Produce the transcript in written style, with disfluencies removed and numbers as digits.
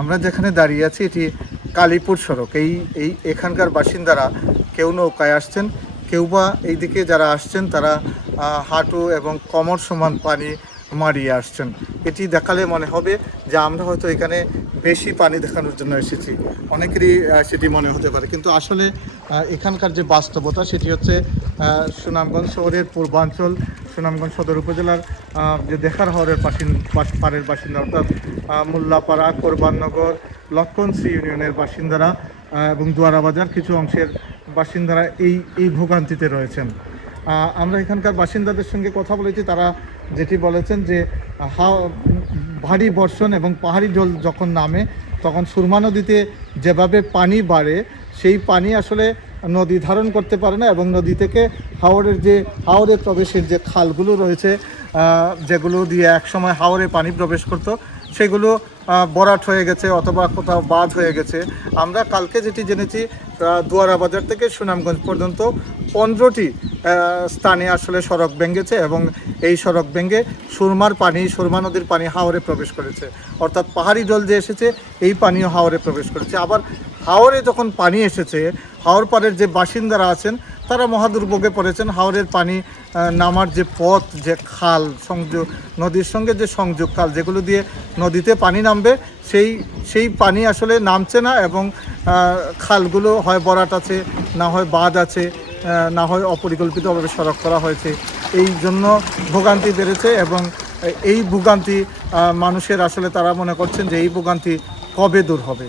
আমরা যেখানে দাঁড়িয়ে আছি এটি কালীপুর সড়ক। এখানকার বাসিন্দারা কেউ নৌকায় আসছেন, কেউ বা এইদিকে যারা আসছেন তারা হাঁটু এবং কোমর সমান পানি মারিয়ে আসছেন। এটি দেখালে মনে হবে যে আমরা হয়তো এখানে বেশি পানি দেখানোর জন্য এসেছি, অনেকেরই সেটি মনে হতে পারে, কিন্তু আসলে এখানকার যে বাস্তবতা সেটি হচ্ছে সুনামগঞ্জ শহরের পূর্বাঞ্চল, সুনামগঞ্জ সদর উপজেলার যে দেখার হাওরের পাড়ের বাসিন্দা অর্থাৎ মোল্লাপাড়া, কোরবাননগর, লক্ষণশ্রী ইউনিয়নের বাসিন্দারা এবং দুয়ারাবাজার কিছু অংশের বাসিন্দারা এই ভোগান্তিতে রয়েছেন। আমরা এখানকার বাসিন্দাদের সঙ্গে কথা বলেছি, তারা যেটি বলেছেন যে ভারী বর্ষণ এবং পাহাড়ি ঢল যখন নামে তখন সুরমা নদীতে যেভাবে পানি বাড়ে সেই পানি আসলে নদী ধারণ করতে পারে না এবং নদী থেকে হাওরে প্রবেশের যে খালগুলো রয়েছে যেগুলো দিয়ে একসময় হাওরে পানি প্রবেশ করতো সেগুলো ভরাট হয়ে গেছে অথবা কোথাও বাঁধ হয়ে গেছে। আমরা কালকে যেটি জেনেছি দুয়ারাবাজার থেকে সুনামগঞ্জ পর্যন্ত 15টি স্থানে আসলে সড়ক ভেঙেছে এবং এই সড়ক ভেঙে সুরমা নদীর পানি হাওরে প্রবেশ করেছে, অর্থাৎ পাহাড়ি জল যে এসেছে এই পানিও হাওরে প্রবেশ করেছে। আবার হাওরে যখন পানি এসেছে হাওর পাড়ের যে বাসিন্দারা আছেন তারা মহাদুর্ভোগে পড়েছেন। হাওরের পানি নামার যে পথ, যে খাল সংযোগ, নদীর সঙ্গে যে সংযোগ খাল যেগুলো দিয়ে নদীতে পানি নামবে সেই পানি আসলে নামছে না এবং খালগুলো হয় ভরাট আছে, না হয় বাঁধ আছে, না হয় অপরিকল্পিতভাবে সড়ক করা হয়েছে। এই জন্য ভোগান্তি বেড়েছে এবং এই ভোগান্তি মানুষের আসলে তারা মনে করছেন যে এই ভোগান্তি কবে দূর হবে।